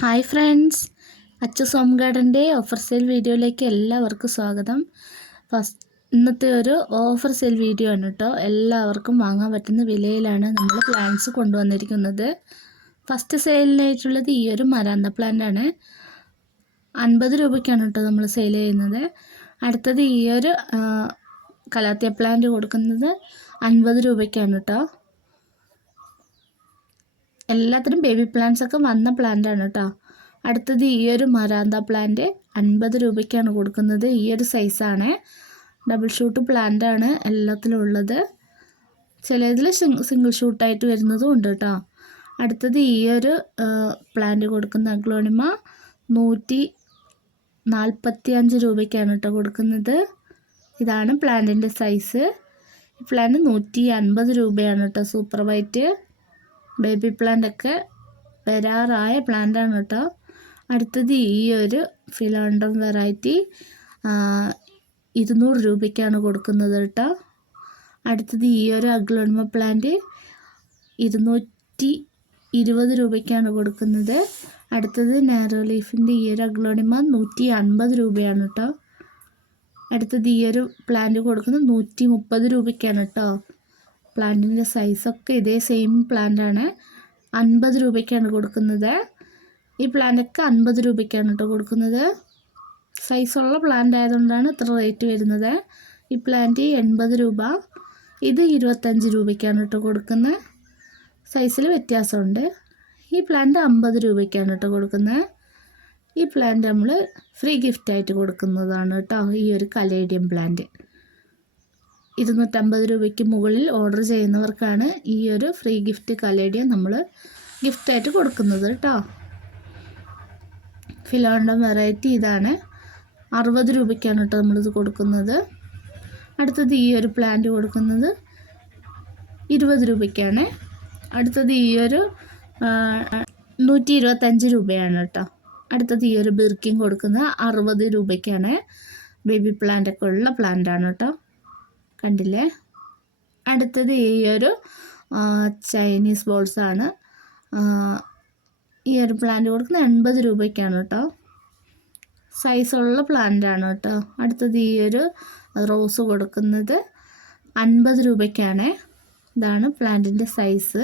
Hi friends. Achu സോം ഗാർഡന്റെ offer sale വീഡിയോയിലേക്ക് എല്ലാവർക്കും സ്വാഗതം. ഫസ്റ്റ് ഇന്നത്തെ ഒരു ഓഫർ സെയിൽ വീഡിയോ ആണ് കേട്ടോ. എല്ലാവർക്കും വാങ്ങാൻ പറ്റുന്ന വിലയിലാണ് നമ്മൾ പ്ലാന്റ്സ് കൊണ്ടുവന്നിരിക്കുന്നത്. ഫസ്റ്റ് സെയിലിനായിട്ടുള്ളത് ഈ ഒരു മരാന്ത പ്ലാന്റ് ആണ്. അൻപത് രൂപയ്ക്കാണ് കേട്ടോ നമ്മൾ സെയിൽ ചെയ്യുന്നത്. അടുത്തത് ഈ ഒരു കലാത്തിയ പ്ലാന്റ് കൊടുക്കുന്നത് അൻപത് രൂപയ്ക്കാണ് കേട്ടോ. എല്ലാത്തിനും ബേബി പ്ലാന്റ്സ് ഒക്കെ വന്ന പ്ലാന്റ് ആണ് കേട്ടോ. അടുത്തത് ഈ ഒരു മരാന്ത പ്ലാന്റ് അൻപത് രൂപയ്ക്കാണ് കൊടുക്കുന്നത്. ഈ ഒരു സൈസാണ് ഡബിൾ ഷൂട്ട് പ്ലാന്റ് ആണ് എല്ലാത്തിലും ഉള്ളത്. ചിലതിൽ സിംഗിൾ ഷൂട്ടായിട്ട് വരുന്നതും ഉണ്ട് കേട്ടോ. അടുത്തത് ഈ ഒരു പ്ലാന്റ് കൊടുക്കുന്ന അഗ്ലോണിമ നൂറ്റി നാൽപ്പത്തി അഞ്ച് രൂപയ്ക്കാണ് കേട്ടോ കൊടുക്കുന്നത്. ഇതാണ് പ്ലാന്റിന്റെ സൈസ് പ്ലാന്റ് നൂറ്റി അൻപത് രൂപയാണ് കേട്ടോ. സൂപ്പർ വൈറ്റ് ബേബി പ്ലാന്റ് ഒക്കെ വരാറായ പ്ലാന്റാണ് കേട്ടോ. അടുത്തത് ഈ ഒരു ഫിലോണ്ടം വെറൈറ്റി ഇരുന്നൂറ് രൂപയ്ക്കാണ് കൊടുക്കുന്നത് കേട്ടോ. അടുത്തത് ഈ ഒരു അഗ്ലോൺമ പ്ലാന്റ് ഇരുന്നൂറ്റി ഇരുപത് രൂപയ്ക്കാണ് കൊടുക്കുന്നത്. അടുത്തത് നാരോ ലീഫിന്റെ ഈ ഒരു അഗ്ലോണിമ നൂറ്റി അൻപത് രൂപയാണ് കേട്ടോ. അടുത്തത് ഈ ഒരു പ്ലാന്റ് കൊടുക്കുന്നത് നൂറ്റി മുപ്പത് രൂപയ്ക്കാണ് കേട്ടോ. പ്ലാന്റിന്റെ സൈസൊക്കെ ഇതേ സെയിം പ്ലാന്റാണ്. അൻപത് രൂപയ്ക്കാണ് കൊടുക്കുന്നത്. ഈ പ്ലാന്റൊക്കെ അൻപത് രൂപയ്ക്കാണ് കേട്ടോ കൊടുക്കുന്നത്. സൈസുള്ള പ്ലാന്റ് ആയതുകൊണ്ടാണ് ഇത്ര റേറ്റ് വരുന്നത്. ഈ പ്ലാന്റ് എൺപത് രൂപ. ഇത് ഇരുപത്തഞ്ച് രൂപയ്ക്കാണ് കേട്ടോ കൊടുക്കുന്നത്. സൈസിൽ വ്യത്യാസമുണ്ട്. ഈ പ്ലാന്റ് അമ്പത് രൂപയ്ക്കാണ് കേട്ടോ കൊടുക്കുന്നത്. ഈ പ്ലാന്റ് നമ്മൾ ഫ്രീ ഗിഫ്റ്റായിട്ട് കൊടുക്കുന്നതാണ് കേട്ടോ ഈ ഒരു കലേഡിയം പ്ലാന്റ്. ഇരുന്നൂറ്റമ്പത് രൂപയ്ക്ക് മുകളിൽ ഓർഡർ ചെയ്യുന്നവർക്കാണ് ഈ ഒരു ഫ്രീ ഗിഫ്റ്റ് കലേഡിയ നമ്മൾ ഗിഫ്റ്റായിട്ട് കൊടുക്കുന്നത് കേട്ടോ ഫിലോണ്ടം വെറൈറ്റി ഇതാണ്. അറുപത് രൂപയ്ക്കാണ് കേട്ടോ നമ്മളിത് കൊടുക്കുന്നത്. അടുത്തത് ഈ ഒരു പ്ലാന്റ് കൊടുക്കുന്നത് ഇരുപത് രൂപയ്ക്കാണ്. അടുത്തത് ഈ ഒരു നൂറ്റി ഇരുപത്തഞ്ച് രൂപയാണ് കേട്ടോ അടുത്തത് ഈ ഒരു ബിർക്കിങ് കൊടുക്കുന്നത് അറുപത് രൂപയ്ക്കാണ്. ബേബി പ്ലാന്റ് ഒക്കെ ഉള്ള പ്ലാന്റാണ് കേട്ടോ കണ്ടില്ലേ? അടുത്തത് ഈ ഒരു ചൈനീസ് ബോൾസാണ് ഈ ഒരു പ്ലാന്റ് കൊടുക്കുന്നത് എൺപത് രൂപയ്ക്കാണ് കേട്ടോ. സൈസുള്ള പ്ലാന്റാണ് കേട്ടോ. അടുത്തത് ഈ ഒരു റോസ് കൊടുക്കുന്നത് അൻപത് രൂപയ്ക്കാണ്. ഇതാണ് പ്ലാന്റിന്റെ സൈസ്